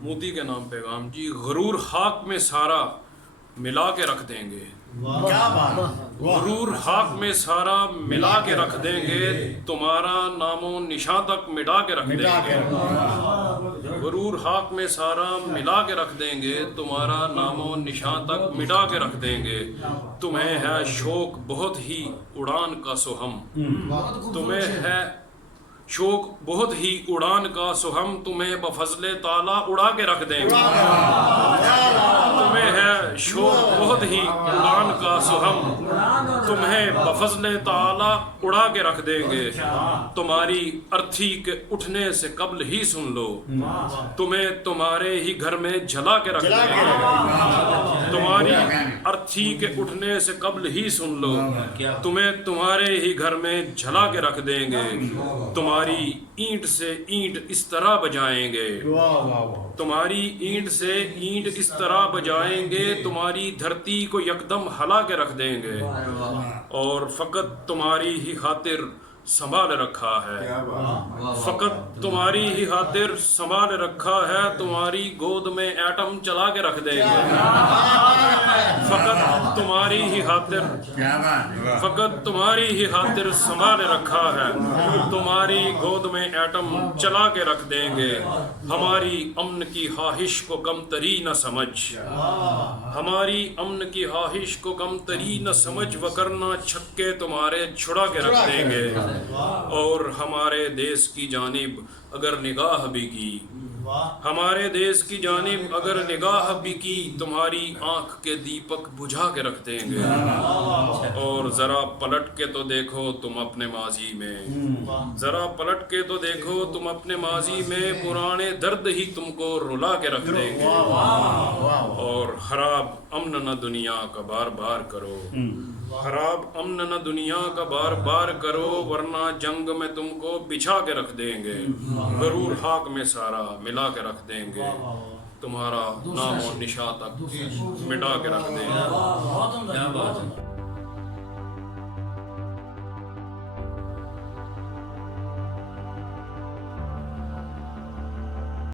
मोदी के नाम पैगाम जी। गरूर खाक में सारा मिला के रख देंगे, क्या बात, गरूर खाक में सारा मिला के रख देंगे, तुम्हारा नामो निशान तक मिटा के रख देंगे। गरूर खाक में सारा मिला के रख देंगे, तुम्हारा नामो निशान तक मिटा के रख देंगे। तुम्हें है शौक बहुत ही उड़ान का सोहम, तुम्हें है शौक बहुत ही उड़ान का सोहम, तुम्हें बफजले ताला उड़ा के रख देंगे। तुम्हें है शौक बहुत ही उड़ान का सोहम, तुम्हें बफजले ताला उड़ा के रख देंगे। तुम्हारी अर्थी के उठने से कबल ही सुन लो, तुम्हें तुम्हारे ही घर में जला के रख देंगे। तुम्हारी अर्थी के उठने से कबल ही सुन लो, तुम्हें तुम्हारे ही घर में जला के रख देंगे। तुम्हारी ईंट से ईंट इस तरह बजाएंगे, तुम्हारी ईंट से ईंट इस तरह बजाएंगे, तुम्हारी धरती को यकदम हला के रख देंगे। और फकत तुम्हारी ही खातिर संभाल रखा है, फकत तुम्हारी ही खातिर संभाल रखा है, तुम्हारी गोद में एटम चला के रख देंगे। फकत तुम्हारी ही खातिर, फकत तुम्हारी ही खातिर संभाल रखा है, तुम्हारी गोद में एटम चला के रख देंगे। हमारी अमन की ख्वाहिश को कम तरी न समझ, हमारी अमन की ख्वाहिश को कम तरी न समझ, वरना छक्के तुम्हारे छुड़ा के रख देंगे। और हमारे देश की जानिब अगर निगाह भी की, हमारे देश की जानिब अगर निगाह भी की, तुम्हारी आंख के दीपक बुझा के रख देंगे। और जरा पलट के तो देखो तुम अपने माजी में, जरा पलट के तो देखो तुम अपने माजी में, पुराने दर्द ही तुमको रुला के रख देंगे। और खराब अमन न दुनिया का बार बार करो, खराब अमन न दुनिया का बार बार करो, वरना जंग में तुमको बिछा के रख देंगे। गरूर खाक में सारा मिला के रख देंगे, तुम्हारा नाम और निशान तक मिटा के रख देंगे। क्या बात है।